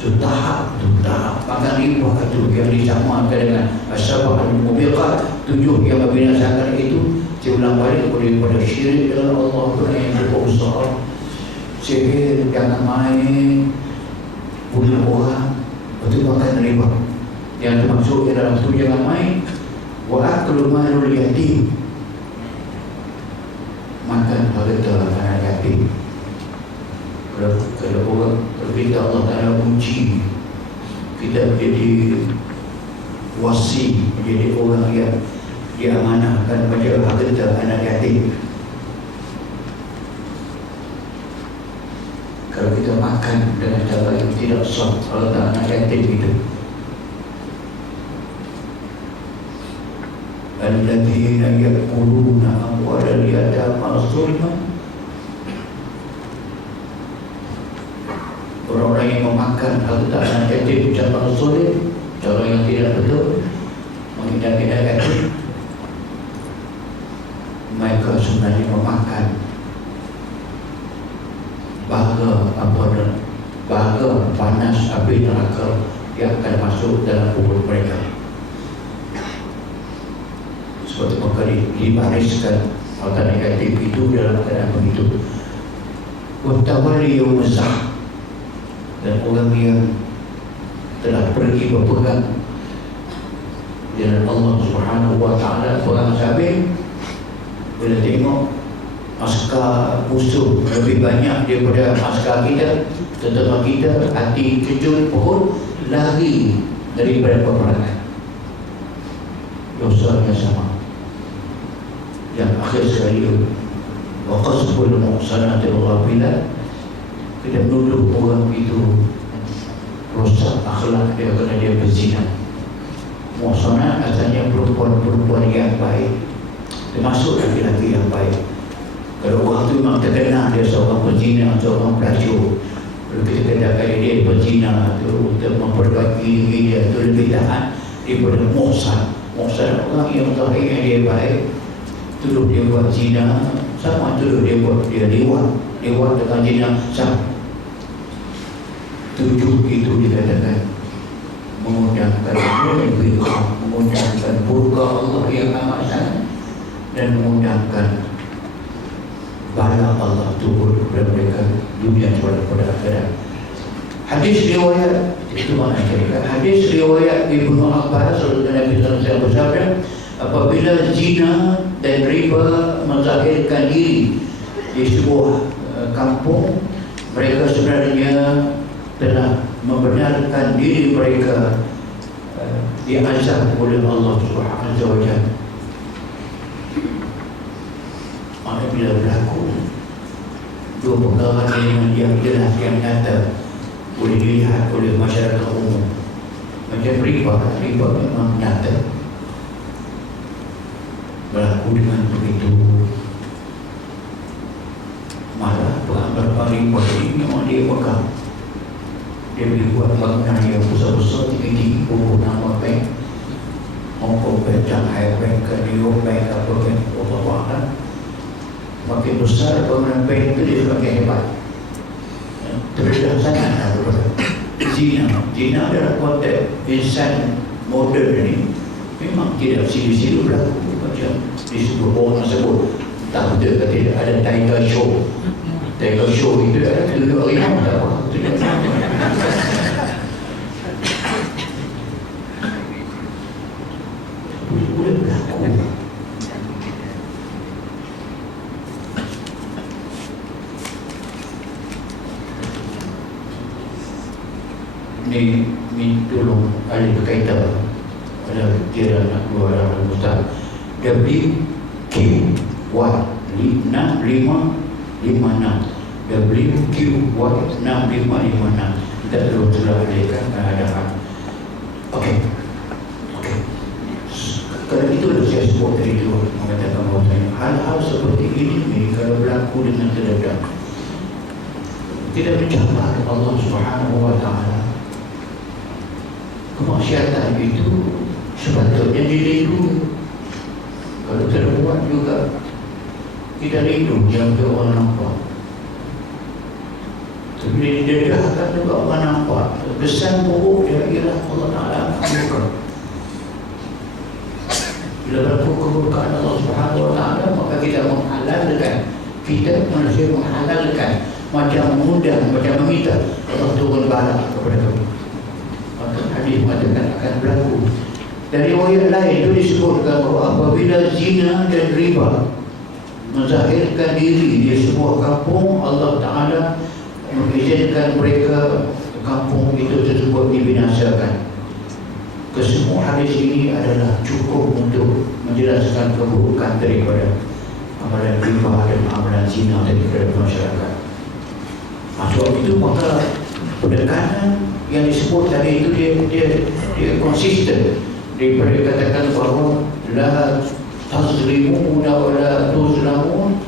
Itu tahap makan riba itu yang disamakan dengan asabah al-mubiqat, 7 yang membinasakan itu. Diulang balik daripada syirik dengan Allah itu yang cukup besar. Sihir, jangan main, bunuh orang, itu makan riba. Yang termasuk dalam itu jangan main. Wa aklu malul yatim, makan harta anak yatim. Kalau orang kita Allah Ta'ala uji kita menjadi wasi, menjadi orang yang diamanahkan pada harta anak yatim. Kalau kita makan dengan cara yang tidak sah harta anak yatim itu, alladzina ya'kuluna amwalal yatama zulman, orang-orang yang memakan harta anak yatim cara zalim, cara yang tidak betul, menghina-hina yatim, mereka sebenarnya memakan bara panas api neraka yang akan masuk dalam kubur mereka. Seperti maka dibariskan harta anak yatim itu dalam keadaan begitu. Wattawalli yawmazah, dan orang yang telah pergi berpegang dengan Allah Subhanahu wa Ta'ala, perang Sabit, bila tengok askar musuh lebih banyak daripada askar kita, tentera kita, hati kejut pun lari daripada peperangan. Dosanya sama. Yang akhir sekali, wa qasbul muhsanatil ghafilat, kita menuduh orang itu rosak akhlak dia kerana dia berzina. Muhsanat asalnya perempuan-perempuan yang baik, termasuk laki-laki yang baik. Kalau orang tu memang terkenal dia seorang pezina, seorang pelacur, kalau kita katakan dia berzina tu untuk memperbaiki diri dia tu lebih tahan daripada muhsan. Muhsan orang yang zahir yang dia baik, tuduh dia buat zina sama tuduh dia buat dia lewat dengan zina sama. 7 itu dikatakan mengundangkan bid'ah, mengundangkan murka Allah yang amat sangat, dan mengundangkan bala Allah turun kepada mereka dunia pada akhirat. Hadis riwayat itu mana cerita? Hadis riwayat Ibnu Abbas Nabi sallallahu alaihi wasallam bersabda, apabila zina dan riba menzahirkan diri di sebuah kampung, mereka sebenarnya telah membenarkan diri mereka diazab oleh Allah Subhanahu wa Ta'ala. Maka bila berlaku dua perkara yang jelas yang nyata boleh dilihat oleh masyarakat umum, macam riba memang nyata berlaku dengan begitu, malah beberapa riba ini memang dia pegang. Dia boleh buat bangunan yang besar-besar, tinggi-tinggi, buku nama bank, Hong Kong Bank, Shanghai Bank, New York Bank, apa bank, apa-apa. Makin besar bangunan bank itu dia semakin hebat. Terdedah sangat zina adalah konteks insan moden ini memang tidak silu-silu berlaku. Macam disebut orang sebut, tak betul ke tidak, ada Tiger Show. Tiger Show itu ada 3 hari tak apa. Boleh berlaku. Ni tolong ahli berkaitan ada kira nak keluar dalam Ustaz. WQY 6556 WQY 6556. Kita perlu terlalukan keadaan. Okey. Kalau itu saya sebut tadi itu mengatakan bahawa hal-hal seperti ini kalau berlaku dengan terdedah, tidak mencapai Allah Subhanahu wa Ta'ala. Kemaksiatan itu sepatutnya dilindungi. Kalau terbuat juga kita lindung, jangan orang nampak. Bila didedahkan juga orang nampak kesan buruk dia ialah Allah Ta'ala akan. Bila berlaku keburukan Allah Subhanahu Wa Ta'ala, maka kita menghalalkan, kita manusia menghalalkan, macam mengundang, macam meminta Allah turun bala kepada kami. Maka hadis mengatakan akan berlaku. Dari riwayat lain itu disebutkan bahawa apabila zina dan riba menzahirkan diri di sebuah kampung, Allah Ta'ala mengizinkan mereka kampung itu tersebut dibinasakan. Kesemua hadis ini adalah cukup untuk menjelaskan keburukan daripada amalan riba dan amalan zina daripada masyarakat. Sebab itu maka pendekanan yang disebut tadi itu dia konsisten. Daripada katakan bahawa la tazlimu wa la tuzlamun,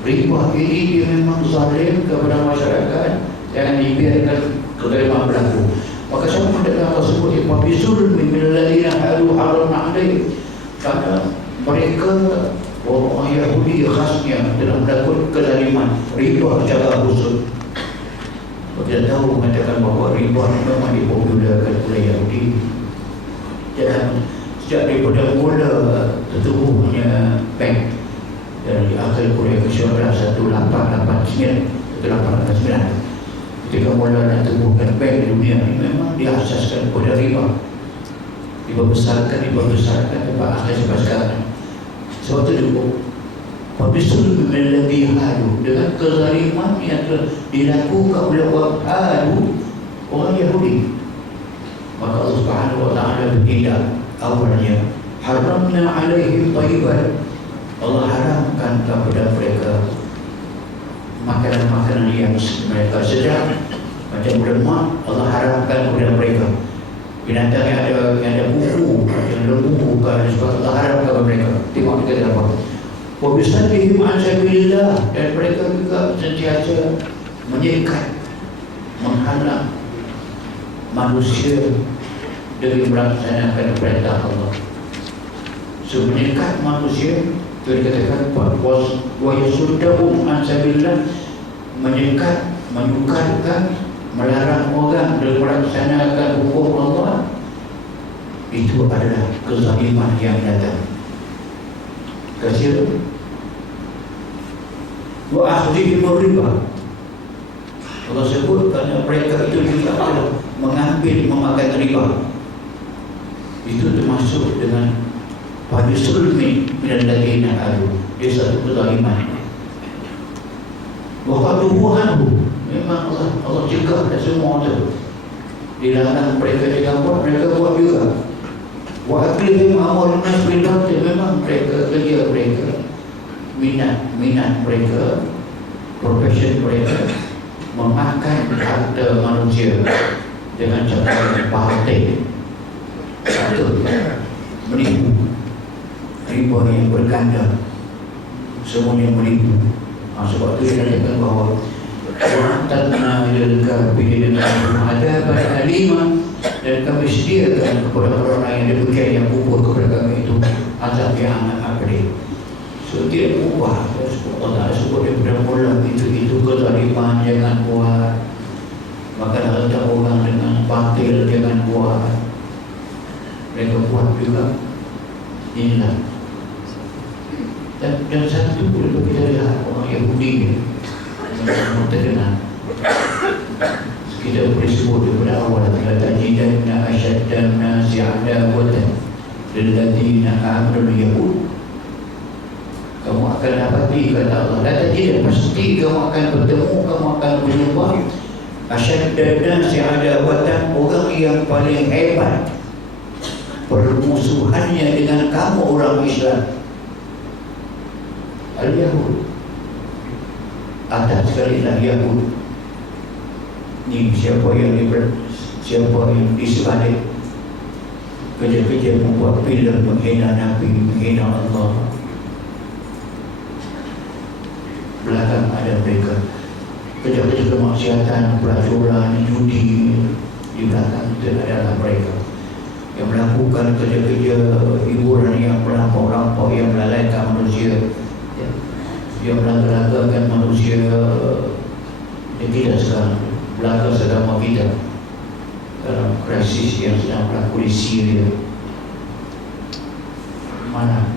riba ini dia memang zalim kepada masyarakat, jangan dibiarkan kezaliman berlaku. Maka saya mendengar tersebut bisul min alladhina halu haramna alaih, kerana mereka orang Yahudi khasnya dalam melakukan kezaliman riba secara khusus. Kita tahu mengatakan bahawa riba memang dipopularkan oleh Yahudi. Dan sejak daripada mula tertubuhnya bank dari akhir Korea ke-19 1889, ketika mula nak tumbuhkan bank di dunia ini, memang diasaskan kepada riba. Dibesarkan tempat akhir sampai sekarang. Sebab itu Wabisul melebih halu, dengan kezaliman yang telah dilakukan oleh orang halu, orang Yahudi. Maka Allah Subhanahu Wa Ta'ala bertindak. Awalnya haramna alaihim thayyiban, Allah haramkan kepada mereka makanan-makanan yang mereka sedap, macam lemak. Allah haramkan kepada mereka binatang yang ada buku, yang lembu, dan sebagainya. Allah haramkan kepada mereka. Tengok kita dalam apa. Wabisadihim an sabilillah, dan mereka juga sentiasa menyekat, menghalang manusia dari melaksanakan perintah Allah. So, menyekat manusia itu dikatakan wa yasuddahum an sabilillah, menyekat, menyukarkan, melarang orang dari melaksanakan hukum Allah. Itu adalah kezaliman yang datang. Kasih wa akhdihim riba, Allah sebut kerana mereka itu juga mengambil, memakan riba. Itu termasuk dengan pada sulmi minal ladina adu, dia satu kezaliman. Wa qaduhu, memang Allah cegah semua itu. Dilarang mereka jangan buat, mereka buat juga. Wa aklihim amwal nas bil batil, memang mereka kerja mereka, minat mereka, profession mereka memakan harta manusia dengan cara batil. Satu, menipu, riba yang berganda, semuanya menipu. Sebab itu dia katakan bahawa wa'atadna ilal kafirin adzaban alima, dan kami sediakan kepada orang yang demikian yang kufur kepada kami itu azab yang amat pedih. So tidak ubah. Allah sebut daripada mula itu kezaliman jangan buat, maka harta orang dengan batil jangan buat, mereka buat juga. Inilah. Dan satu pula kita lihat orang Yahudi yang terkenal, kita boleh sebut daripada awal, la tajidanna asyaddan nasi adawatan lilladzina amanu yahud. Kamu akan dapati, kata Allah, la tajidan, pasti kamu akan bertemu, kamu akan berjumpa asyaddan nasi adawatan, orang yang paling hebat permusuhannya dengan kamu orang Islam, al-Yahud. Atas sekali lah Yahud. Ni siapa yang di sebalik kerja-kerja membuat filem menghina Nabi, menghina Allah. Belakang ada mereka kerja-kerja kemaksiatan, pelacuran, judi. Di belakang itu adalah mereka yang melakukan kerja-kerja hiburan yang melampau-lampau, yang melalaikan manusia, yang melanggar-langgarkan manusia, Dan kita sekarang belakang sedang kita dalam krisis yang sedang berlaku di Syria. Mana?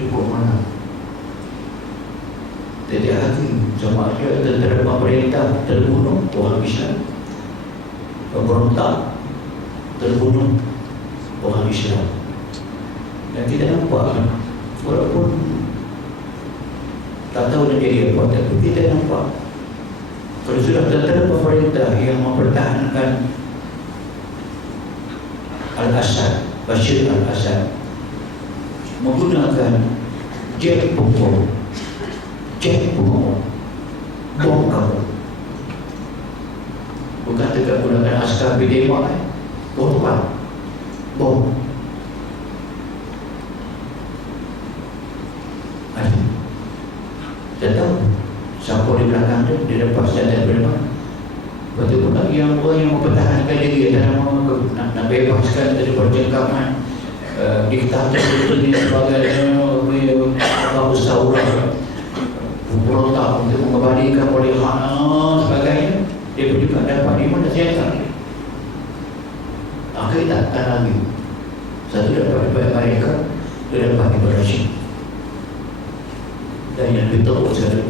Cukup mana? Tidak lagi sama ada tentera pemerintah terbunuh orang Islam, pemberontak terbunuh orang Islam. Dan kita nampak, walaupun tak tahu nak jadi apa, tapi kita nampak kalau sudah tentera pemerintah yang mempertahankan Al-Assad, Bashir Al-Assad, menggunakan jet punggung, bom kamu. Bukan tidak gunakan askar BDMA, bom. Saya tahu siapa di belakang dia dapat senjata dari mana. Betul pula yang orang yang mempertahankan diri dan nak bebaskan dari perjengkaman diktator ini sebagai usaha berontak untuk mengembalikan Palestina sebagainya. Dia pun juga dapat di mana senjata. Akhirnya tak lagi. Satu dapat daripada mereka, dia dapat daripada Syed. Dan yang lebih tahu sekali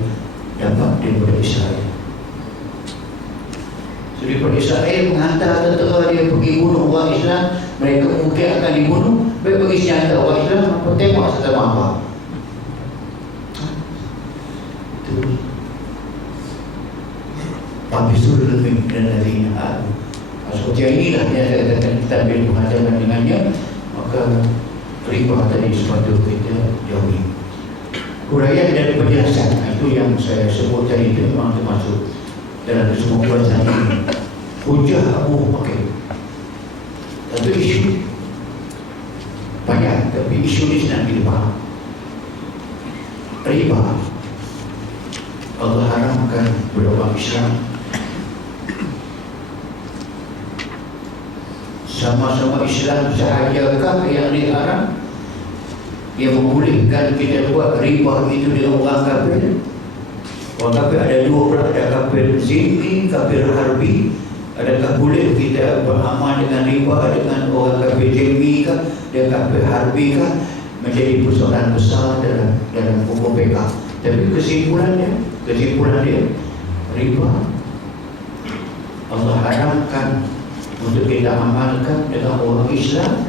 dapat daripada Israel. Jadi daripada Israel menghantar tentera dia pergi bunuh orang Islam, mereka mungkin akan dibunuh. Baik bagi senjata orang Islam, apa tembak serta apa. Itu tapi sudah lebih dan lain hal. Seperti inilah yang saya katakan kita ambil pengajaran dengannya, maka riba tadi sepatutnya kita jauhi. Huraian dan penjelasan itu yang saya sebut tadi itu memang termasuk dalam semua pelajaran ini. Hujah Abu Bakar. Satu isu banyak, tapi isu ini senang dipaham. Riba Allah haramkan kepada orang Islam. Sama-sama Islam sahajakah yang diharam? Yang membolehkan kita buat riba itu dengan orang kafir. Orang kafir ada dua pula, ada kafir zimmi, kafir harbi. Adakah boleh kita beramal dengan riba dengan orang kafir zimmi kah, dan kafir harbi kah? Menjadi persoalan besar dalam hukum fiqh. Tapi kesimpulan dia riba Allah haramkan untuk kita amalkan dengan orang Islam,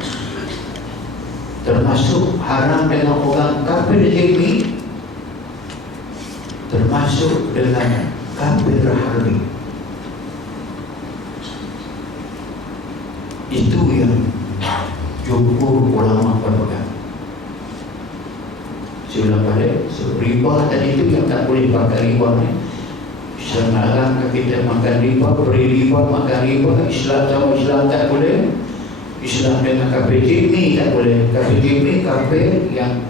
termasuk haram dengan orang kafir zimmi, termasuk dengan kafir harbi. Itu yang jumhur ulama berpegang. Saya ulang balik, riba tadi itu yang tak boleh pakai riba ni. Islam larang kita makan riba, beri riba, makan riba. Islam sama Islam tak boleh. Islam dengan kafir zimmi tak boleh. Kafir zimmi kafir yang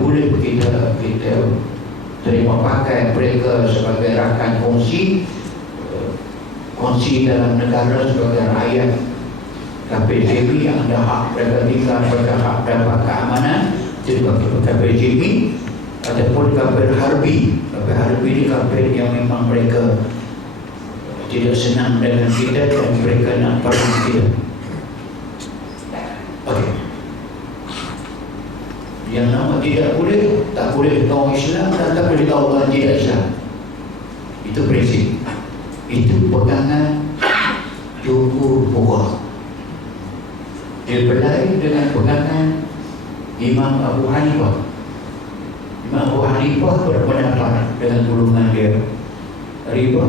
boleh kita terima pakai mereka sebagai rakan kongsi dalam negara sebagai rakyat. Kafir zimmi yang ada hak mereka tinggal, mereka hak dapat keamanan, itu kafir zimmi. Ataupun kafir harbi. Kafir harbi ni kafir yang memang mereka tidak senang dengan kita dan mereka nak perang kita. Okey. Yang nama tidak boleh, tak boleh tahu Islam dan tak boleh tahu orang tidak Islam. Itu prinsip. Itu pegangan jumhur fuqaha. Dia berlain dengan pegangan Imam Abu Hanifah. Imam Abu Hanifah berpendapat dengan golongan dia, riba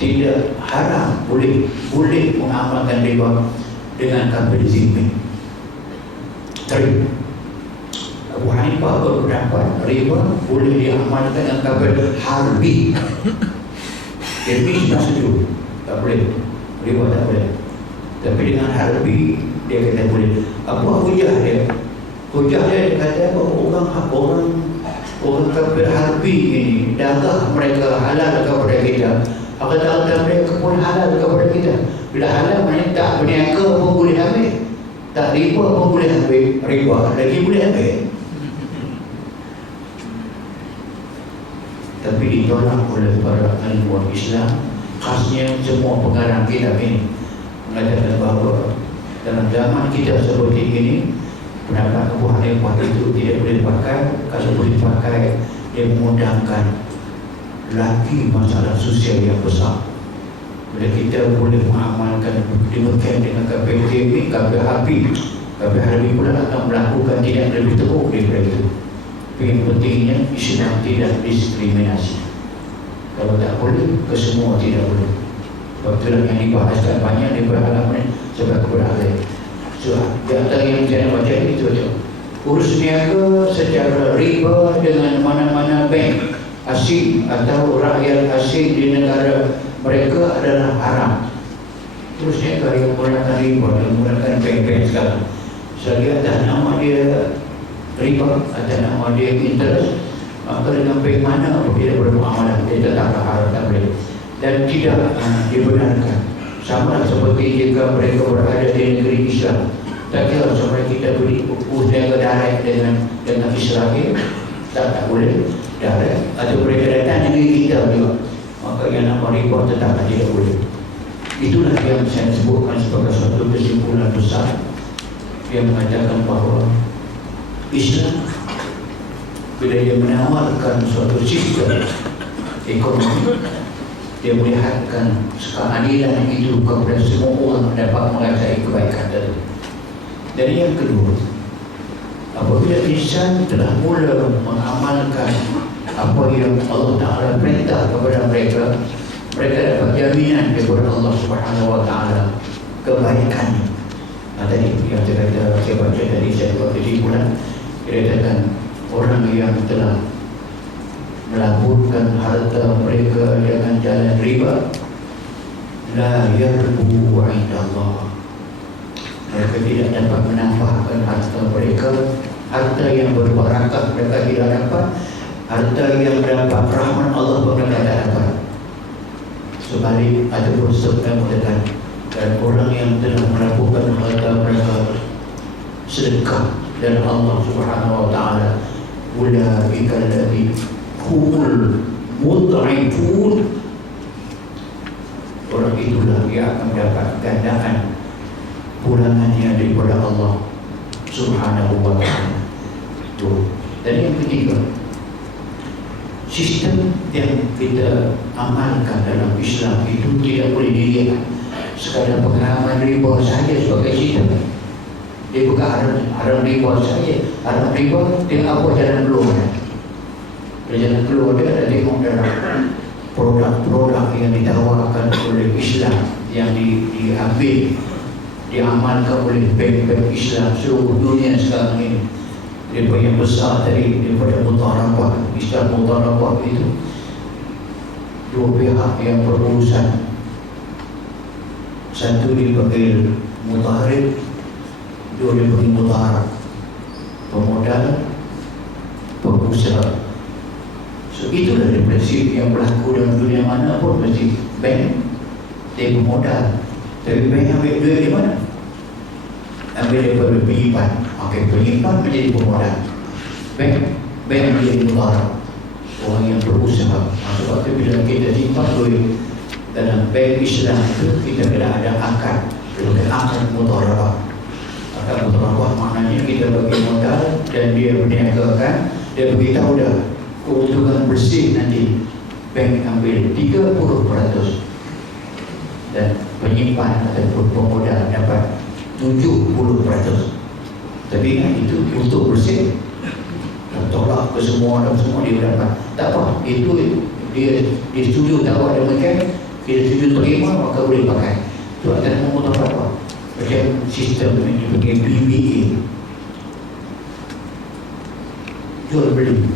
tidak haram, boleh mengamalkan riba dengan kafir zimmi. Terima. Abu Hanifah berpendapat riba boleh diamalkan dengan kafir harbi. Jadi tak setuju, tak boleh, riba tak boleh. Tapi dengan harbi dia kata boleh. Apa hujah dia? Hujah dia kata orang kafir harbi ini darah mereka halal kepada kita. Akan darah mereka pun halal kepada kita. Bila halal maknanya tak berniaga pun boleh ambil, tak riba pun boleh ambil, riba lagi boleh ambil. tapi ditolak oleh para ilmuwan Islam, khasnya semua pengarang kitab ini mengatakan bahawa dalam zaman kita seperti ini, pendapat Abu Hanifah itu tidak boleh dipakai. Kalau boleh dipakai, dia mengundangkan lagi masalah sosial yang besar. Bila kita boleh mengamalkan demikian dengan KPTB, KPHP pula akan melakukan tidak lebih teruk daripada itu. Tapi yang pentingnya Islam tidak diskriminasi. Kalau tak boleh, kesemua tidak boleh. Sebab itulah yang dibahaskan banyak daripada halaman sebab keberadaan. So, di antara yang saya nak baca itu saja. Urus niaga secara riba dengan mana-mana bank asing atau rakyat asing di negara mereka adalah haram. Terus niaga yang menggunakan riba, yang menggunakan bank-bank sekarang, selagi atas nama dia riba, atas nama dia interest, maka dengan bank mana pun tidak bermuamalah, dia tetaplah haram, tak boleh. Dan tidak dibenarkan. Sama seperti jika mereka berada di negeri Islam, tak kira sampai kita beri niaga direct dengan Israel, tak boleh direct. Atau mereka datang negeri kita juga, maka yang nama riba tetaplah tidak boleh. Itulah yang saya sebutkan sebagai satu kesimpulan besar yang mengatakan bahawa Islam bila dia menawarkan suatu sistem ekonomi, dia melihatkan keadilan itu kepada semua orang dapat mengasai kebaikan tadi. Dan yang kedua, apabila insan telah mula mengamalkan apa yang Allah Ta'ala perintah kepada mereka, mereka dapat jaminan daripada Allah Subhanahu Wa Ta'ala kebaikan. Tadi yang saya kata, saya baca tadi, saya buat kesimpulan, dia katakan orang yang telah melaburkan harta mereka dengan jalan riba, la yarbu 'inda Allah, mereka tidak dapat menambahkan harta mereka, harta yang berbarakah mereka tidak dapat, harta yang mendapat rahmat Allah pun mereka tidak dapat. Sebalik ataupun sebab mengatakan, dan orang yang telah melakukan harta mereka sedekah dan Allah Subhanahu Wa Ta'ala, ulaika alladzi humul mud'ifun, orang itulah yang akan mendapat gandaan pulangannya daripada Allah Subhanahu Wa Ta'ala. Dan yang ketiga, sistem yang kita amalkan dalam Islam itu tidak boleh dilihat sekadar pengalaman riba saja sebagai sistem. Dia bukan haram riba saja. Haram riba, tengok apa jalan keluar. Jalan keluar dia ada tengok dalam produk-produk yang ditawarkan oleh Islam, yang diambil, diamalkan oleh bank-bank Islam seluruh dunia sekarang ini. Daripada yang besar tadi, daripada mudharabah, Islam mudharabah itu dua pihak yang berurusan. Satu dipanggil mudharib, dua dipanggil mudharab, pemodal, pengusaha. So itulah prinsip yang berlaku dalam dunia mana pun. Mesti bank dia pemodal, tapi bank ambil duit di mana? Ambil daripada penyimpan. Okey, penyimpan menjadi pemodal, bank menjadi mudharab, orang yang berusaha. Sebab itu bila kita simpan duit dalam bank Islam itu, kita kena ada akad, akad mudharabah. Akad mudharabah maknanya kita bagi modal dan dia berniagakan, dia beritahu dah keuntungan bersih nanti bank ambil 30% dan penyimpan ataupun pemodal dapat 70%. Tapi ingat, itu untuk bersih, tolak ke semua dan semua dia dapat. Tak apa, itu dia setuju tak buat demikian, dia setuju terima, maka boleh pakai. Itu akan memutar apa? Macam sistem ini dipanggil BBA, jual beli,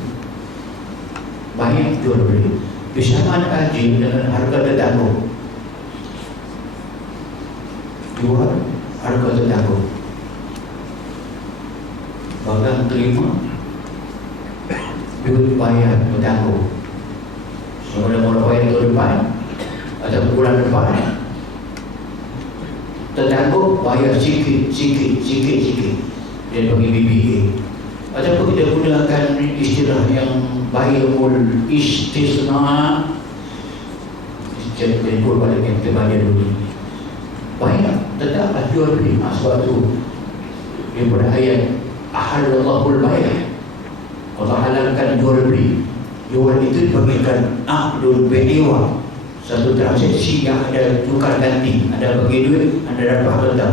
banyak jual beli. Bersamaan haji dengan harga tertangguh, jual harga tertangguh, barang terima, duit bayar tertangguh. Mula-mula bayar tahun depan atau bulan depan, tertangguh bayar sikit. Dia bagi BBA. Ataupun kita gunakan istilah yang bai'ul istisna. Jadi pun balik yang kita baca dulu. Banyak tetaplah jual beli. Sebab tu daripada ayat ahallallahul bai', Allah halalkan jual beli. Jual itu dipanggilkan aqdul bai'wa, satu transaksi yang ada tukar ganti, ada bagi duit, ada dapat harta,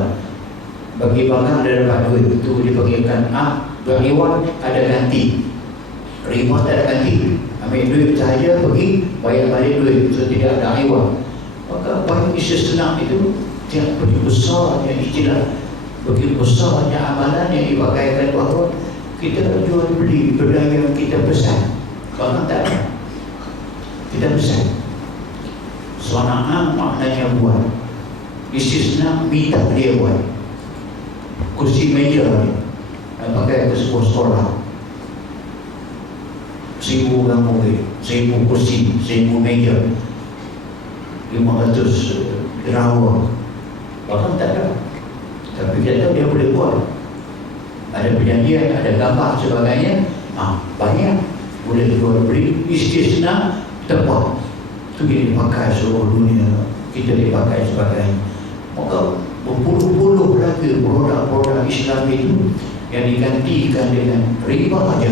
bagi barang ada dapat duit. Itu dipanggilkan aqdul bai'wa, ada ganti. Riba tak ada ganti, ambil duit sahaja pergi bayar balik duit, so tidak ada iwad. Maka banyak istisna itu tidak begitu besarnya istilah, begitu besarnya amalan yang dipakaikan bahawa kita jual beli benda yang kita pesan, barang tak ada, kita pesan. Sana'ah maknanya buat, istisna minta dia buat. Kursi meja ni pakai ke sebuah sekolah, 1,000 orang murid, 1,000 kursi, 1,000 meja, 500 derawa, bahkan tak ada. Tapi dia tahu dia boleh buat. Ada perjanjian, ada gambar sebagainya, banyak boleh jual beli. Istisna tepat, itu dia dipakai seluruh dunia, kita dipakai sebagainya. Maka berpuluh-puluh lagi produk-produk Islam itu yang digantikan dengan riba aja.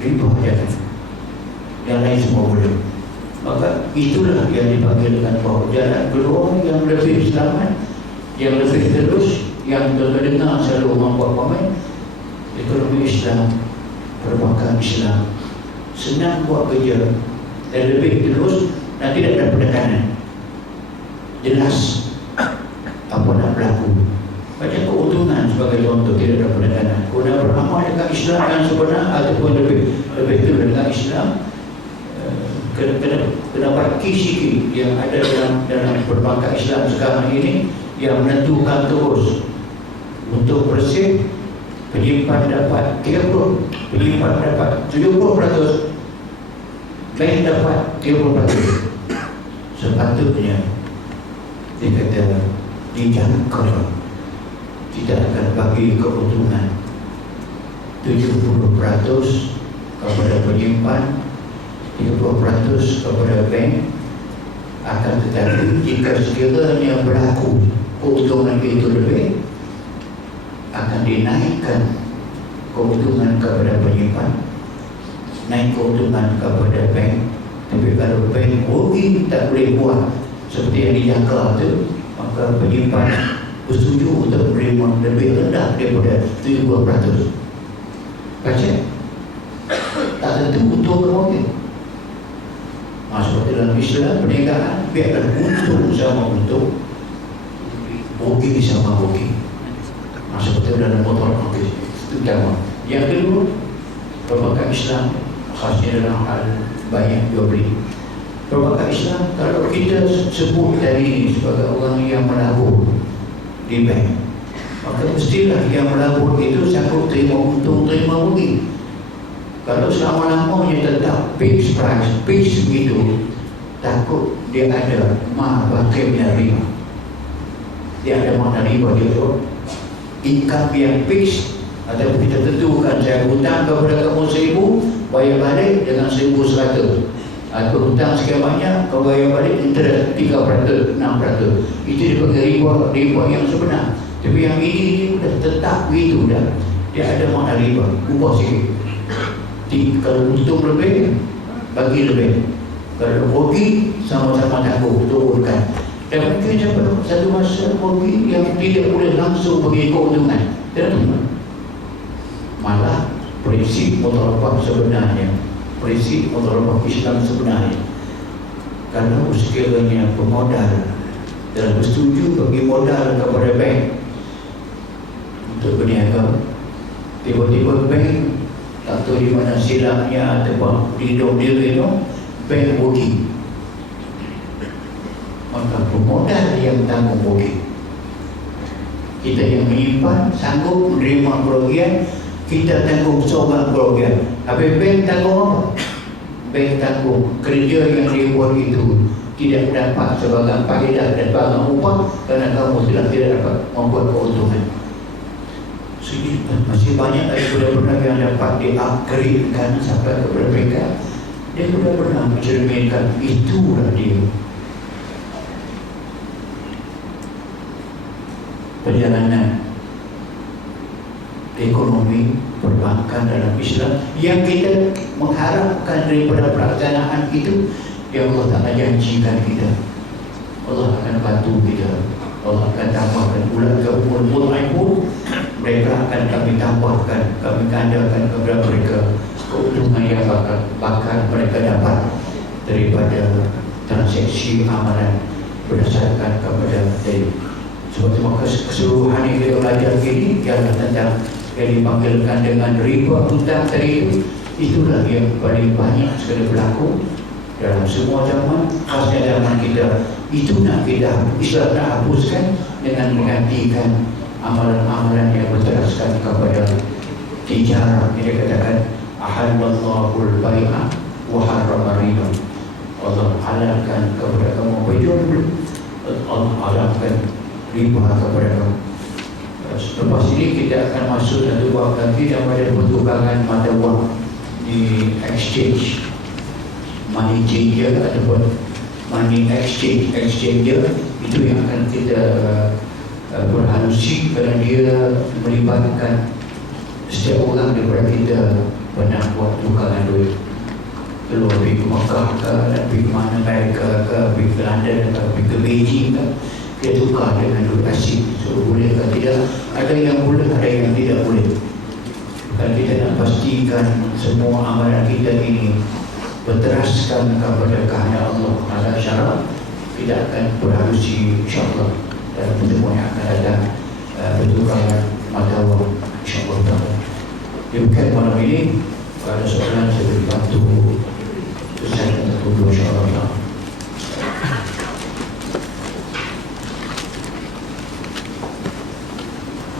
Riba aja, yang lain semua boleh. Maka itulah yang dipanggilkan bahawa jalan keluar yang lebih selamat, yang lebih terus, yang terdengar selalu membuat komen. Ekonomi Islam, perbankan Islam senang buat kerja dan lebih terus dan tidak ada penekanan. Jelas apa nak berlaku. Macam keuntungan sebagai contoh, tidak ada penekanan. Guna beramal dengan Islam yang sebenar ataupun lebih itu dengan Islam, kena bagi sikit yang ada dalam perbankan Islam sekarang ini yang menentukan terus. Untuk bersih, penyimpan dapat 30%, penyimpan dapat 70%, bank dapat 30%. Sepatutnya dia kata dijangka tidak akan bagi keuntungan 70% kepada penyimpan, 30% kepada bank. Akan tetapi jika sekiranya berlaku keuntungan itu lebih, akan dinaikkan keuntungan kepada penyimpan, naik keuntungan kepada bank. Tapi kalau bank rugi tak boleh buat seperti yang dijangka itu, maka penyimpan bersetuju untuk menerima lebih rendah daripada 70%. Baca tak tentu untung kerugian. Sebab dalam Islam perniagaan biarkan untung sama untung, rugi sama rugi. Seperti dalam motor mobil itu utama. Yang kedua, perbankan Islam khasnya dalam hal banyak jual beli. Perbankan Islam, kalau kita sebut tadi sebagai orang yang melabur di bank, maka mestilah yang melabur itu sanggup terima untung, terima rugi. Kalau selama-lamanya tetap fixed price, fixed begitu, takut dia ada bakimnya riba. Dia ada makna riba juga. Income yang fixed, atau kita tentukan saya hutang kepada kamu 1,000, bayar balik dengan 1,100. Atau hutang sekian banyak, kau bayar balik interest 3%, 6%. Itu dipanggil riba yang sebenar. Tapi yang ini sudah tetap begitu dah. Dia ada makna riba, ubah sikit. Kalau untung lebih, bagi lebih. Kalau rugi, sama-sama tangguh, turunkan. Dan mungkin satu masa rugi yang tidak boleh langsung bagi keuntungan. Dan malah prinsip mudharabah sebenarnya, prinsip mudharabah Islam sebenarnya, kalau sekiranya pemodal dan bersetuju bagi modal kepada bank untuk berniaga, tiba-tiba bank tak tahu di mana silapnya atau hidung diri itu, bank rugi, maka pemodal yang tanggung rugi. Kita yang menyimpan sanggup menerima kerugian, kita tanggung seorang kerugian. Habis bank tanggung apa? Bank tanggung kerja yang dibuat itu tidak dapat sebagai faedah dan barang upah, kerana kamu sudah tidak dapat membuat keuntungan. Masih banyak lagi budak-budak yang dapat di-upgrade-kan sampai kepada mereka. Dia benar-benar mencerminkan itulah dia. Perjalanan ekonomi perbankan dalam Islam yang kita mengharapkan daripada pelaksanaan itu, yang Allah Ta'ala janjikan kita. Allah akan bantu kita, Allah akan tambahkan bulan ke umur pun mereka akan kami tambahkan, kami gandakan kepada mereka keuntungan yang bakal mereka dapat daripada transaksi amalan berdasarkan kepada dari. Sebab itu keseluruhan yang kita belajar ini ialah tentang yang dipanggilkan dengan riba hutang tadi itu. Itulah yang paling banyak sekali berlaku dalam semua zaman, khasnya zaman kita. Itu nak kita Islam nak hapuskan dengan menggantikan amalan-amalan yang berteraskan kepada tijarah. Dia katakan ahallallahul bai'a wa harrama riba. Allah halalkan kepada kamu berjual, Allah halalkan riba kepada kamu. Lepas ini kita akan masuk satu bab lagi daripada pertukaran mata wang di exchange, money changer ataupun money exchanger. Itu yang akan kita berhalusi kerana dia melibatkan setiap orang daripada kita pernah buat tukaran duit, keluar pergi ke Makkah ke, pergi ke mana, Amerika ke, pergi ke London ke, pergi ke Beijing ke, dia tukar dengan duit asing. So boleh ke tidak? Ada yang boleh, ada yang tidak boleh. Dan kita nak pastikan semua amalan kita ini berteraskan kepada kehendak Allah Taala syarat. Tidak akan berhalusi insya-Allah dalam pertemuan yang akan datang bertukaran mata wang insya-Allah. Demikian malam ini, pada soalan saya beri bantu Ustaz untuk dulu insya-Allah.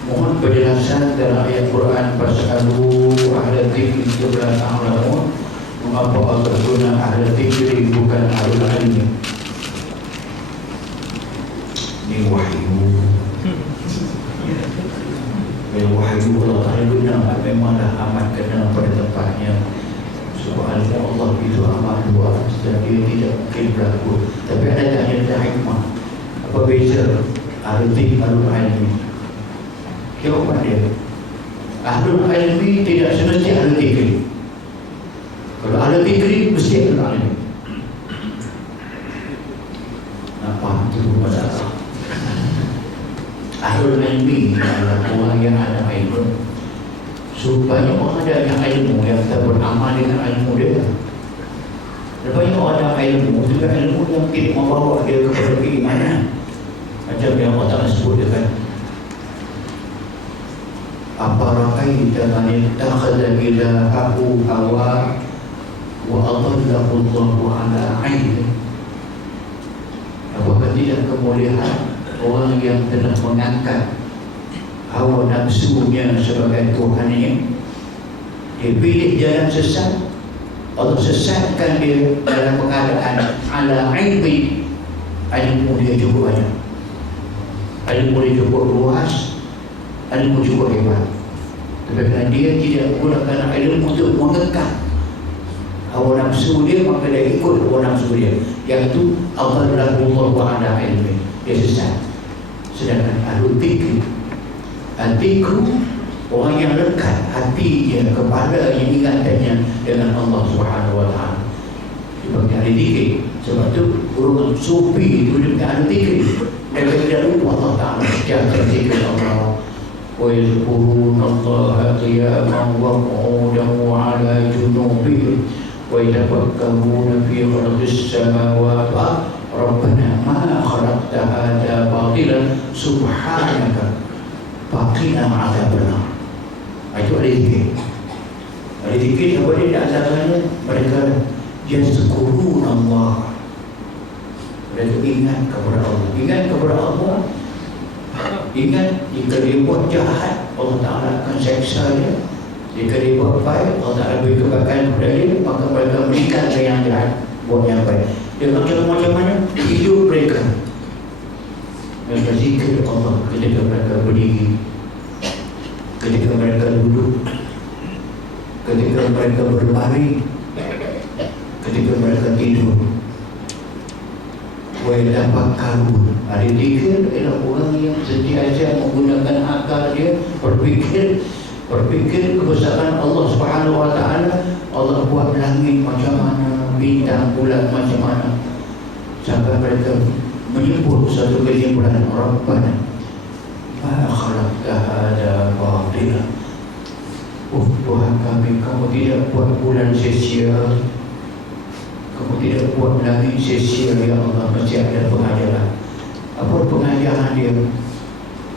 Mohon penjelasan dalam ayat Quran Fas'alu ahla dzikri in kuntum ta'lamun. Mengapa Allah guna ahla dzikri bukan ahlul ilmi? Ini wahyu. Wahyu Allah Ta'ala guna memanglah amat kena pada tempatnya. Subhanallah, Allah itu amat luas dan dia tidak mungkin berlaku. Tapi ada tanya hikmah. Apa beza ahlul dzikri ahlul ilmi? Jawapan dia, ahlul ilmi tidak semesti ahlul dzikri. Kalau ahlul dzikri mesti ahlul ilmi. Nampak itu masalah. Ahlul ilmi adalah orang yang ada ilmu. Supaya orang ada yang ilmu yang kita beramal dengan ilmu dia. Banyak orang ada ilmu, juga ilmu yang tidak membawa dia kepada keimanan. Macam yang Allah Ta'ala sebut dia kan, Apara'aita man ittakhadha ilahahu hawa wa adallahu Allahu ala ilm. Apakah tidak kamu lihat orang yang telah mengangkat hawa nafsunya sebagai Tuhannya? Dia pilih jalan sesat, Allah sesatkan dia dalam keadaan ala ilmi. Ilmu dia cukup banyak, ilmu dia cukup luas, ilmu cukup hebat. Tapi kerana dia tidak menggunakan ilmu untuk mengekang hawa nafsu dia, maka dia ikut hawa nafsu dia, iaitu adallahu ala ilmi. Dia sesat. Sedangkan ahlul dzikri, al-dzikru orang yang lekat hatinya, kepalanya, ingatannya dengan Allah Subhanahu wa Ta'ala. Seperti ahli dzikir. Sebab tu orang sufi itu dia ahli dzikir. Mereka tidak lupa Allah Ta'ala secara zikir Allah. وَيَذْكُرُونَ اللَّهَ قِيَامًا وَقُعُودًا وَعَلَى جُنُوبِهِمْ وَيَتَفَكَّرُونَ فِي خَلْقِ السَّمَاوَاتِ رَبَّنَا مَا خَلَقْتَ هَذَا بَاطِلًا سُبْحَانَكَ فَقِنَا عَذَابَ النَّارِ. Itu ahli zikir. Ahli zikir apa dia? Di antaranya mereka يَذْكُرُونَ اللَّهَ, mereka ingat kepada Allah. Ingat kepada Allah. Ingat, jika dia buat jahat, Allah Ta'ala akan seksa dia. Jika dia buat baik, Allah Ta'ala beri kebaikan kepada dia, maka mereka meninggalkan yang jahat, buat yang baik. Dia macam mana hidup mereka. Mereka zikir Allah ketika mereka berdiri, ketika ketika mereka berbaring, ketika mereka tidur. Wayatafakkarun. Ada zikir ialah orang yang sentiasa menggunakan akal dia, berfikir kebesaran Allah Subhanahu Wa Taala. Allah buat langit macam mana, bintang bulan macam mana, sampai mereka menyebut satu kesimpulan, Rabbana ma khalaqta hadza batila. Tuhan kami, kamu tidak buat bulan sia-sia, kamu tidak buat langit sia-sia, ya Allah, mesti ada pengajaran. Apa pengajaran dia?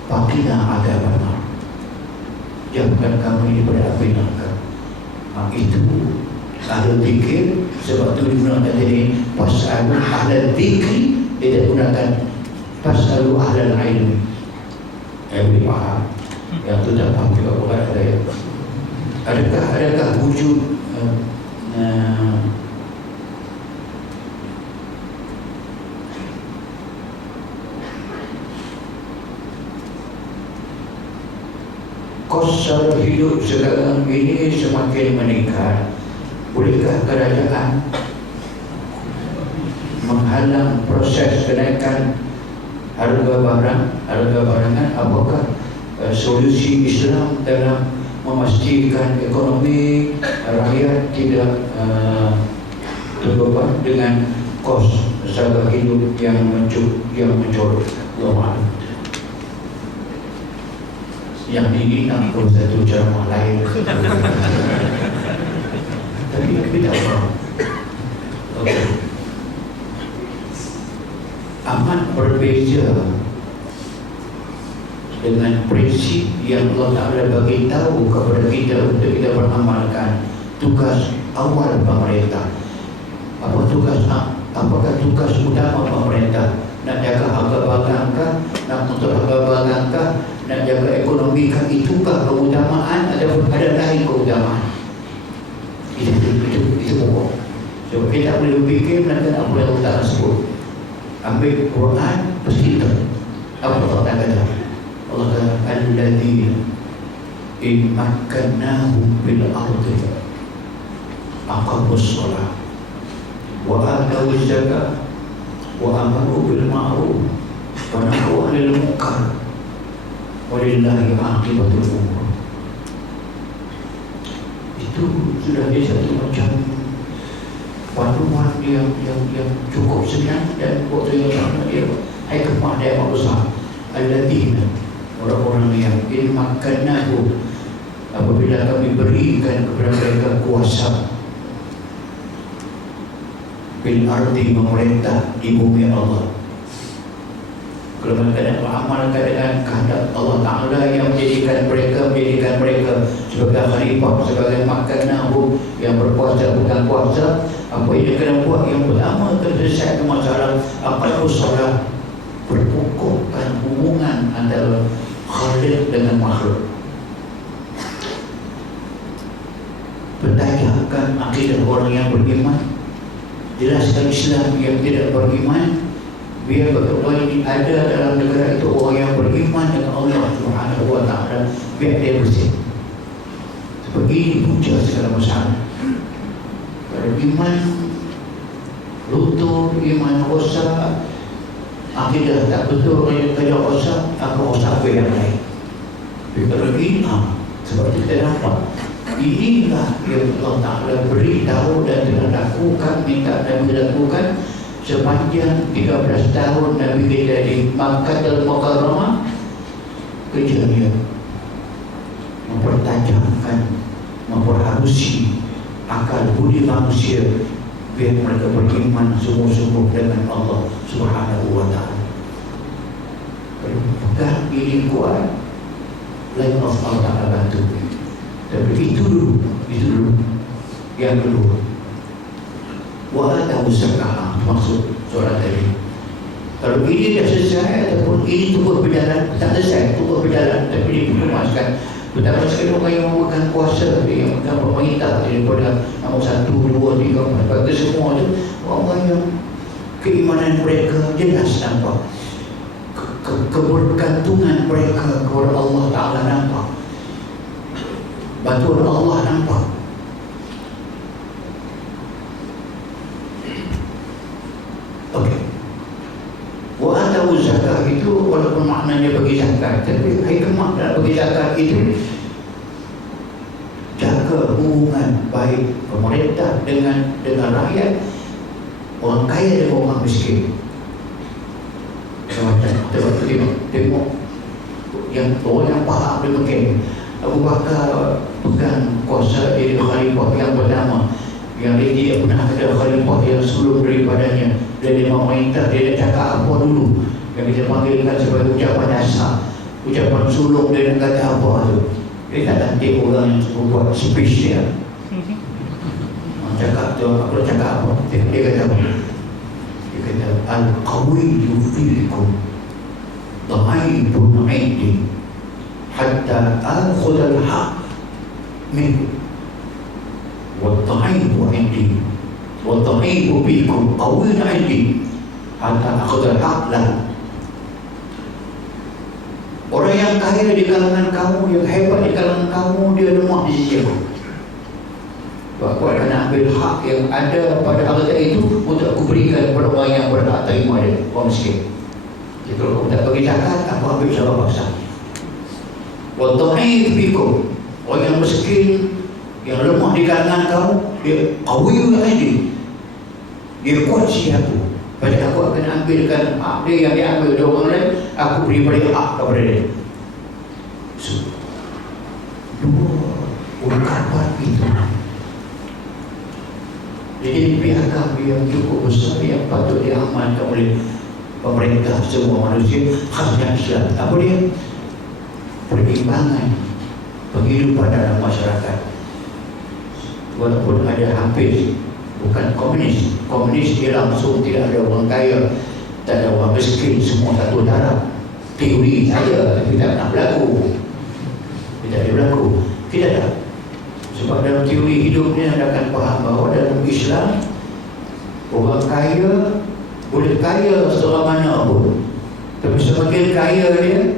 Pakina ada benar, jauhkan kami daripada api neraka. Itu ahli zikir. Sebab itu digunakan jadi pas'alu ahlal zikri, tidak gunakan pas'alu ahlal ilmi. Boleh faham. Yang itu tak faham juga bukan ada ya. Adakah wujud kos hidup sekarang ini semakin meningkat. Bolehkah kerajaan menghalang proses kenaikan harga barangan? Apakah solusi Islam dalam memastikan ekonomi rakyat tidak terbeban dengan kos harga hidup yang mencolok? Allah, yang ini nak satu ceramah lain. Tapi kita faham. Okay. Amat berbeza dengan prinsip yang Allah Ta'ala bagi tahu kepada kita untuk kita beramalkan tugas awal pemerintah. Apakah tugas utama pemerintah? Nak jaga harga barang kah? Nak untuk harga barang kah? Nak jaga ekonomi kah? Itukah keutamaan ataupun ada lain keutamaan? Itu pokok. Sebab kita boleh berfikir melakukan apa yang Allah Ta'ala sebut. Ambil Quran, pasti itu apa Allah kata? Allah kata, Alladzina in makkannahum bil ardi aqamus shalah wa atawuz zakah wa amaru bil ma'ruf wa nahaw 'anil munkar walillahi 'aqibatul umur. Itu sudah jadi satu macam panduan yang cukup senang dan waktu yang sama dia hikmah dia yang besar. Alladzina, orang-orang yang makkannahum, apabila kami berikan kepada mereka kuasa bil ardi, memerintah di bumi Allah. Kalau mereka beramalkan dengan kehendak Allah Ta'ala yang menjadikan mereka sebagai khalifah, sebagai makkannahum, yang berkuasa bukan kuasa. Apa yang kena buat? Yang pertama, terselesaikan masalah aqamus shalah, berkukuhkan hubungan antara Khaliq dengan makhluk, bertajamkan akidah orang yang beriman, jelaskan Islam yang tidak beriman. Biar betul ini ada dalam negara itu orang yang beriman dengan Allah Subhanahu Wa Taala, biar dia bersih. Sebab ini punca segala masalah. Kalau iman luntur, iman rosak, akidah tak betul, kerja rosak, apa rosak apa yang lain. Kalau ini, sebab kita nampak inilah yang Allah Ta'ala beritahu dan telah lakukan, minta Nabi lakukan sepanjang 13 tahun Nabi kita di Makkah Al-Mukarramah. Kejadian mempertajamkan, memperhalusi akal budi manusia biar mereka beriman sungguh-sungguh dengan Allah Subhanahu Wa Ta'ala. Kalau pegang ini kuat, lain Allah Ta'ala bantu. Tapi itu dulu. Yang kedua, wa'atahu zakah, maksud solat tadi. Kalau ini dah selesai ataupun ini tunggu berjalan, tak selesai, tunggu berjalan, tapi dikemaskan. Betapa sekali orang yang memegang kuasa, yang memegang pemerintah daripada nombor 1, 2, 3, 4, bagi semua itu orang yang keimanan mereka jelas nampak, kebergantungan mereka kepada Allah Ta'ala nampak, bantuan Allah nampak. zakat itu walaupun maknanya bagi zakat, tapi hikmah dalam bagi zakat itu jaga hubungan baik pemerintah dengan rakyat, orang kaya dengan orang miskin. Macam tengok yang orang yang faham dia mungkin Abu Bakar pegang kuasa jadi khalifah yang pertama, yang dia pernah ada khalifah yang sebelum daripadanya. Dia memerintah, dia cakap apa dulu yang kita panggilkan sebagai ucapan dasar, ucapan sulung. Dia nak kata apa tu, dia tak nanti orang yang buat speech dia cakap tu, aku cakap apa, dia kata apa, dia kata al-qawiyyu fiikum dha'ifun 'indi hatta akhudha al-haq minhu wa-dha'ifu 'indi wa-dha'ifu fiikum qawiyyun 'indi hatta akhudha al-haq lahu. Orang yang kaya di kalangan kamu, yang hebat di kalangan kamu, dia lemah di sisi aku. Aku akan ambil hak yang ada pada harta itu untuk aku berikan kepada orang yang berhak terima dia, orang miskin. Jadi kalau aku tak bagi zakat, aku ambil secara paksa. Wa-dha'ifu fiikum, orang yang miskin, yang lemah di kalangan kamu, dia qawiyyun 'indi, dia kuat sisi aku. Pada aku akan ambilkan hak dia yang diambil dari orang lain, aku beri balik hak kepada dia. So, dua ungkapan itu. Jadi piagam yang cukup besar yang patut diamalkan oleh pemerintah semua manusia, khasnya Islam. Apa dia? Perimbangan penghidupan dalam masyarakat. Walaupun ada hampir, bukan komunis. Komunis dia langsung tidak ada orang kaya, tak ada orang miskin, semua satu darab. Teori saja, tapi tak pernah berlaku. Tidak ada berlaku. Tidak ada. Sebab dalam teori hidup ni anda akan faham bahawa dalam Islam orang kaya boleh kaya selama-mana pun, tapi semakin kaya dia,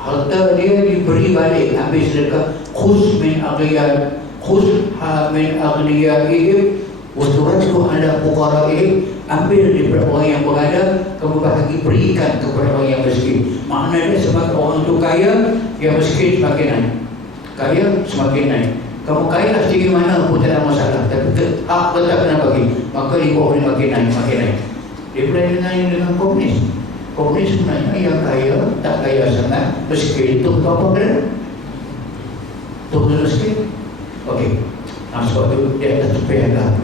harta dia diberi balik, ambil sedekah. Khus min aghniyah, khusha min aghniyaihim wa turaddu ala fuqaraihim, ambil daripada orang yang berada, kamu bahagi berikan kepada orang yang miskin. Maknanya sebab orang itu kaya, yang miskin semakin naik, kaya semakin naik. Kamu kaya sedikit mana pun tak ada masalah, tapi hak tetap kena bagi, maka di bawah ni makin naik, makin naik. Dia boleh dengan komunis. Komunis sebenarnya yang kaya, tak kaya sangat, miskin itu apa benda? Itu miskin. Okey. Sebab itu dia ada piagam.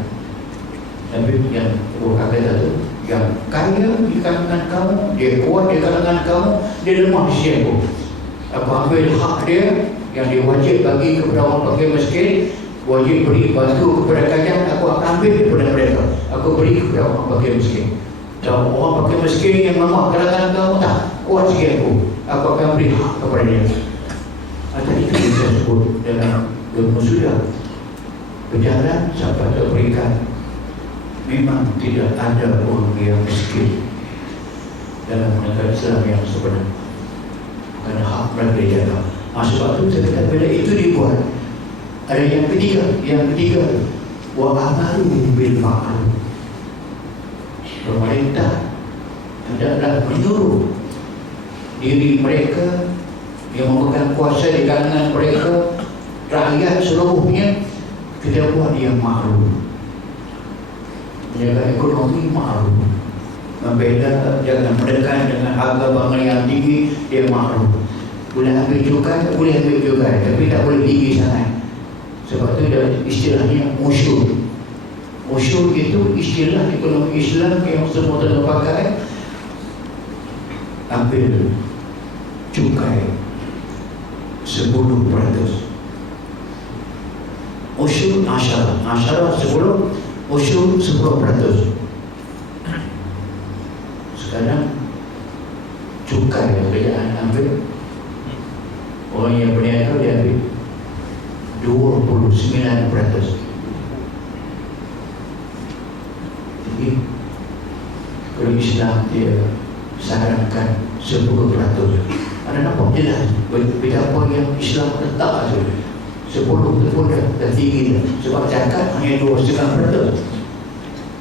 Tapi yang kata satu, yang kaya di kalangan kamu, dia kuat di kalangan kamu, dia lemah di sisi aku. Aku ambil hak dia yang dia wajib bagi kepada orang fakir miskin, wajib beri bantu kepada kerajaan, aku akan ambil daripada mereka, aku beri kepada orang fakir miskin. Dan orang fakir miskin yang lemah kalangan kamu tak kuat sikit aku akan beri hak kepada dia. Ada itu yang saya sebut dalam ilmu sudah berjalan sampai terberikan. Memang tidak ada orang yang miskin dalam negara Islam yang sebenar, kerana hak mereka dijaga. Sebab itu saya kata bila itu dibuat, ada yang ketiga, wa amalu bil ma'ruf. Pemerintah hendaklah menyuruh diri mereka yang memegang kuasa di kalangan mereka, rakyat seluruhnya, kita buat yang ma'ruf, menjaga ekonomi ma'ruf, membela, jangan menekan dengan harga barang yang tinggi, dia ma'ruf. Boleh ambil cukai, boleh ambil cukai, tapi tak boleh tinggi sangat. Sebab itu istilahnya musyur. Musyur itu istilah ekonomi Islam yang semua telah pakai. Ambil cukai 10%. Musyur asyarah 10, musyur 10%. Sekarang cukai yang kerajaan ambil, orang yang berniaga dia ambil 29%. Jadi kalau Islam dia sarankan 10%. Anda nampak jelas betapa yang Islam letak tu 10 tu pun dah tinggi dah. Sebab zakat hanya 2,5%.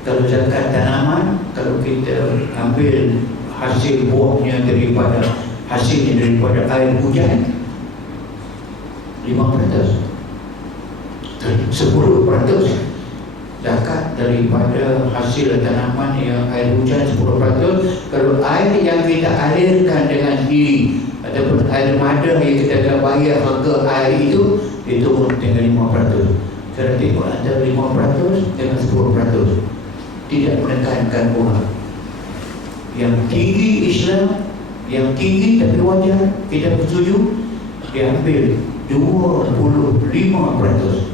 Kalau zakat tanaman, kalau kita ambil hasil buahnya daripada air hujan 5%. 10% zakat daripada hasil tanaman yang air hujan 10%. Kalau air yang kita alirkan dengan diri ataupun air mada yang kita akan bayar harga air itu dengan 5%. Saya tengok antara 5% dengan 10%. Tidak menekankan orang. Yang tinggi Islam, yang tinggi tapi wajar, kita bersetuju, dia ambil 25%.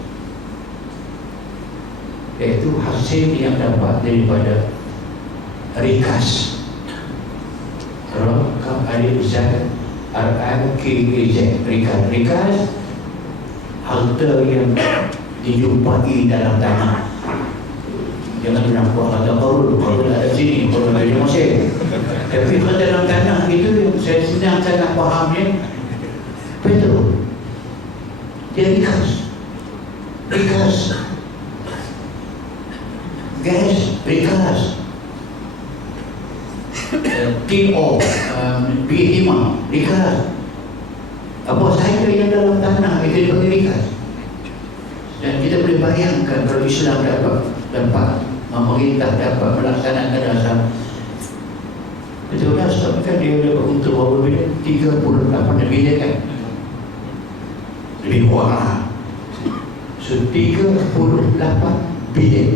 Iaitu hasil yang dapat daripada rikas. Kalau ada zakat RMKZ, rikas harta yang dijumpai dalam tanah. Jangan nampak kata korun ada sini, korun ada di Mesir. Tapi kalau dalam tanah itu yang saya senang sangat fahamnya, petrol. Dia rikas. Gas, rikas. Tin oil, B5, rikas. Apa sahaja yang dalam tanah itu dipanggil rikas. Dan kita boleh bayangkan kalau Islam dapat memerintah, dapat melaksanakan dasar. Betul lah, sebab kan dia dapat untuk berapa bilion? 38 bilion kan? Lebih kurang lah. So 38 bilion.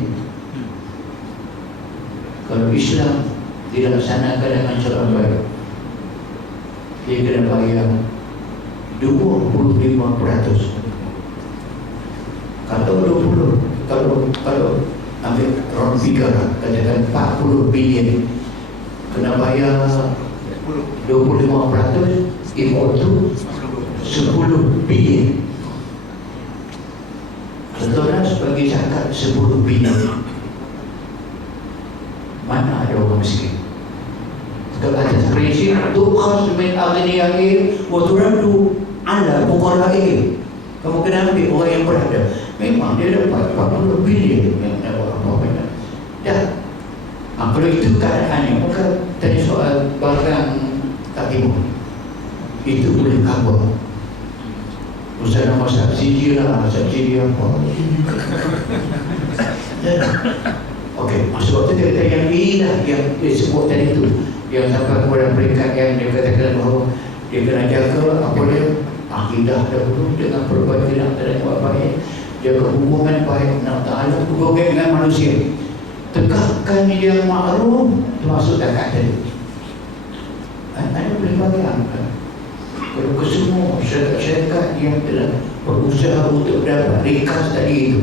Kalau Islam dilaksanakan dengan cara baik, dia kena bayar 25%. Kalau 20, kalau ambil round figure, katakan 40 bilion, kena bayar 25%, equal to 10 bilion. Contohnya sebagai zakat 10 bilion. Mana ada orang miskin? Kalau ada prinsip tukhas min aghniyahim wa turaddu ala fuqara'ihim. Kamu kena ambil orang yang berada. Memang dia dapat 40 bilion yang dapat apa-apa. Dah. Kalau itu keadaannya, maka tadi soal barang tak timur. Itu boleh cover. Usah nama subsidi lah, subsidi apa. Okey, maksud waktu dia kata yang ini lah yang dia sebut tadi tu, yang sampai kepada peringkat yang dia katakan bahawa dia kena jaga apa dia akidah dahulu dengan perbuatan yang tidak baik, jaga hubungan baik dengan Ta'ala, hubungan dengan manusia, tegakkan yang ma'ruf, termasuk zakat tadi. Anda boleh bayangkan kalau kesemua syarikat yang telah berusaha untuk dapat rikas tadi itu,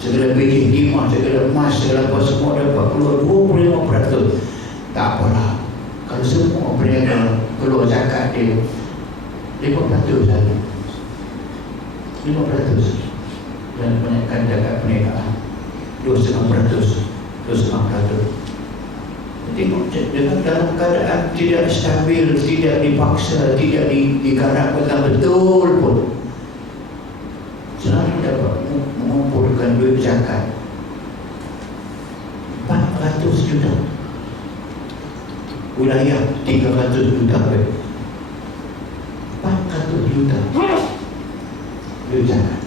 segala biji timah, segala emas, segala apa semua dapat keluar 25%. Tak apalah. Kalau semua berniaga keluar zakat dia 5% saja. 5%. Dan banyakkan zakat perniagaan 2,5%. 2,5%. Tengok dalam keadaan tidak stabil, tidak dipaksa, tidak digarapkan betul pun, selalu dapat mengumpulkan duit zakat 400 juta. Wilayah 300 juta. 400 juta duit zakat.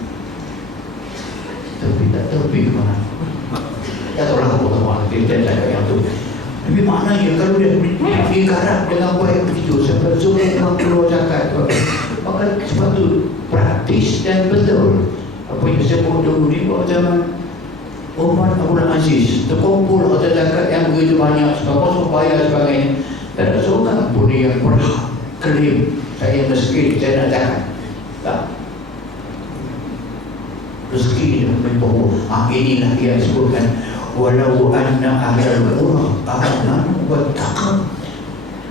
Tapi tak tahu pergi ke mana. Tak tahu lah apa kita zakat yang tu. Tapi maknanya kalau dia digarap dengan baik begitu, sampai semua orang keluar zakat, maka sepatutnya praktis dan betul. Apa yang saya sebut dulu ni, waktu zaman Umar Abdul Aziz terkumpul harta zakat yang begitu banyak, sebab bayar sebagainya. Tak ada seorang pun yang pernah klaim saya miskin, saya nak zakat. Tak. Rezeki dia membawa. Inilah yang disebutkan walau anna ahlal qura amanu wattaqu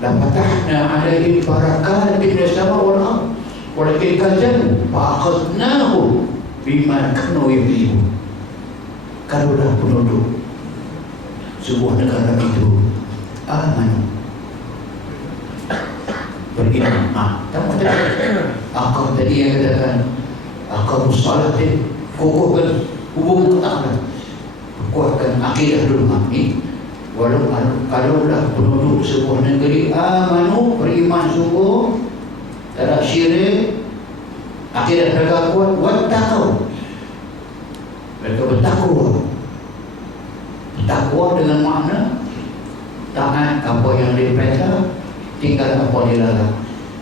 la fatahna 'alaihim barakatin minas sama'i wal ardh walakin kazzabu fa akhadnahum bima kanu yaksibun. Kalaulah penduduk sebuah negara itu aman, beriman, tahu tak? Akal tadi yang katakan akal musalah tadi, kukuhkan hubungan Allah, kuatkan akidah dulu ini, Kalaulah penduduk sebuah negeri amanu, beriman sungguh, tak ada syirik, akidah mereka kuat, wattaqau, mereka bertakwa. Takwa dengan makna taat apa yang diperintah, tinggal apa dilarang.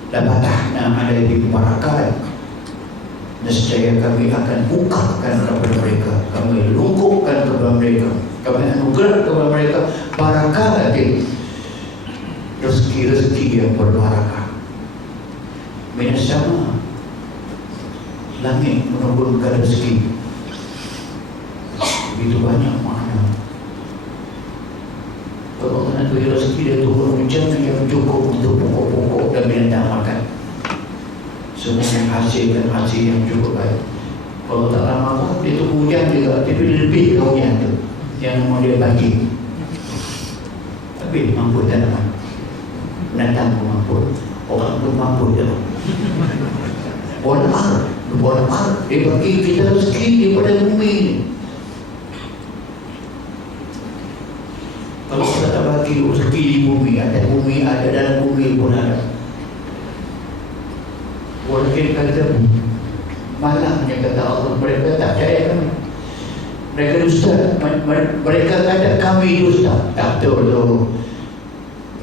Labatahna alaihim barakat, nescaya kami akan bukakan kepada mereka, kami lungkupkan kepada mereka, kami anugerah kepada mereka barakat, rezeki-rezeki yang berbarakah. Minas sama, langit menurunkan rezeki. Begitu banyak makna. Kalau nak beri rezeki, dia turun hujan yang cukup untuk pokok-pokok dan binatang makan. Semua menghasilkan hasil yang cukup baik. Kalau tak lama, dia turun hujan juga, tapi lebih ke hujan tu yang mau dia bagi. Tapi mampu tanaman, binatang pun mampu, orang pun mampu je. Bonar, dia bagi kita rezeki daripada bumi ni. Kalau kita tak bagi rezeki di bumi, ada bumi, ada dalam bumi pun ada. Walaupun kata malangnya kata Allah, mereka tak percaya kami, mereka dusta, mereka kata kami dusta. Tak betul tu.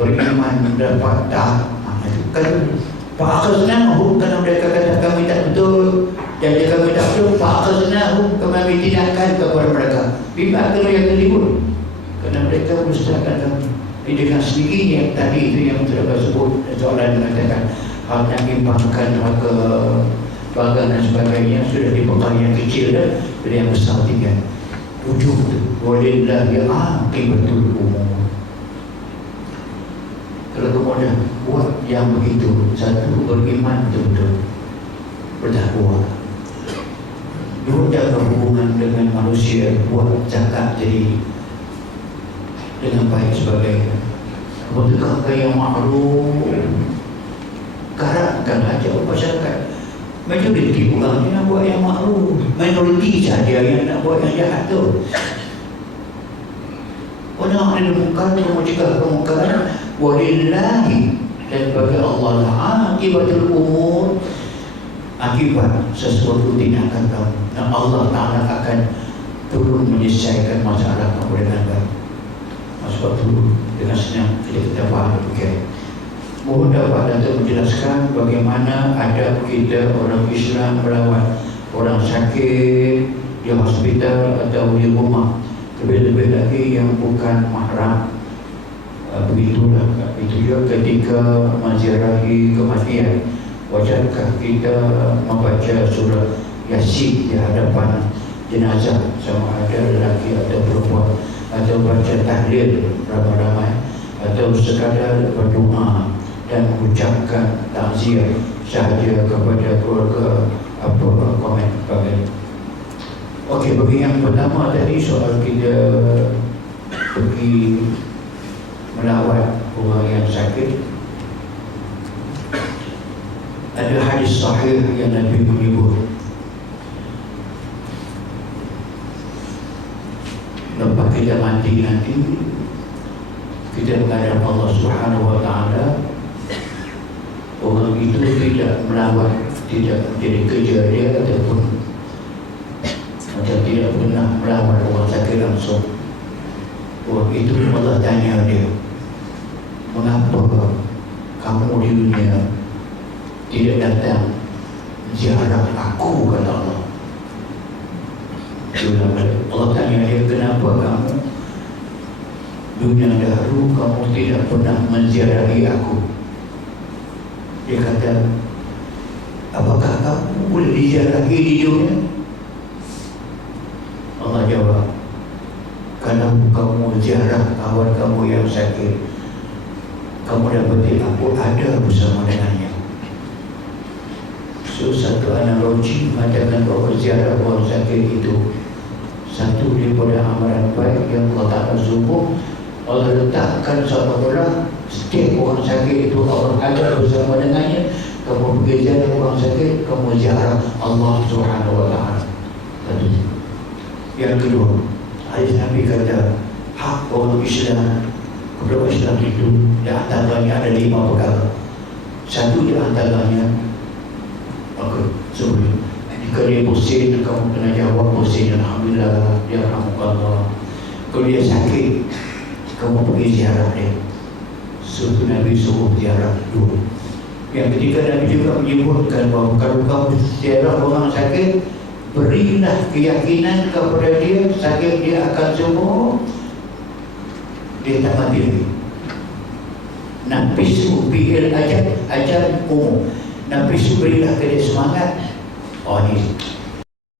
Beriman dapat tak? Kan pakar senang kalau mereka kata kami tak betul, jadi kami tak betul, pakar senang kami tindakan kepada mereka. Bimbang kalau yang terlibat, kerana mereka mendustakan kami. Dengan sendirinya tadi itu yang telah sebut soalan mengatakan hal yang menyimpangkan neraka, bagan dan sebagainya sudah dibekal yang kecil dan yang besar tinggal. Ujung tu walillahi aqibatul umur. Kalau kemudian buat yang begitu, satu beriman betul-betul, bertakwa, dua jaga hubungan dengan manusia, buat zakat jadi dengan baik sebagainya. Bertegakkan yang maklum, garapkan aja masyarakat. Majoriti orang ni nak buat yang maklum, minoriti saja yang nak buat yang jahat tu. Orang ada mungkar, dia mencegah kemungkaran. Walillahi, dan bagi Allah lah akibatul umur, akibat sesuatu tindakan kamu. Dan Allah Ta'ala akan turun menyelesaikan masalah kamu dengan baik. Sebab itu dengan senang kita faham. Mohon dapat untuk menjelaskan bagaimana adab kita orang Islam merawat orang sakit di hospital atau di rumah, lebih-lebih lagi yang bukan mahram. Begitulah itu juga ketika menziarahi kematian, wajarkah kita membaca surah Yasin di hadapan jenazah, sama ada lelaki atau perempuan, atau baca tahlil ramai-ramai, atau sekadar berdoa dan mengucapkan takziah sahaja kepada keluarga, apa komen sebagainya. Okey, bagi yang pertama tadi soal kita pergi melawat orang yang sakit, ada hadis sahih yang Nabi menyebut lepas kita mati nanti, kita menghadap Allah Subhanahu Wa Taala, orang itu tidak melawat, tidak menjadi kerja dia, ataupun macam tidak pernah melawat orang sakit langsung. Orang itu Allah tanya dia, mengapa kamu di dunia tidak datang ziarah aku, kata Allah. Allah tanya dia, kenapa kamu dunia dahulu kamu tidak pernah menziarahi aku? Dia kata, apakah kamu boleh diziarahi di dunia? Allah jawab, kalau kamu ziarah kawan kamu yang sakit, kamu dapati aku ada bersama dengannya. So, satu analogi mengatakan bahawa ziarah orang sakit itu satu daripada amalan baik yang Allah Ta'ala suruh. Allah letakkan seolah-olah setiap orang sakit itu Allah ada bersama dengannya. Kamu pergi ziarah orang sakit, kamu ziarah Allah Subhanahu Wa Ta'ala. Yang kedua, hadis Nabi kata, hak orang Islam kepada Islam itu di antaranya ada 5 perkara. Satu di antaranya, sebelum jika dia pusing, kamu kena jawab pusing, alhamdulillah, ya rahmatullah. Kalau dia sakit, kamu pergi ziarah dia. Suruh Nabi suruh ziarah dulu. Yang ketiga, Nabi juga menyebutkan bahawa kalau kamu ziarah orang sakit, berilah keyakinan kepada dia, sakit dia akan sembuh. Dia tak mati lagi. Nafisu bihil ajar umum. Nafisu berilah ke dia semangat. Oh, ini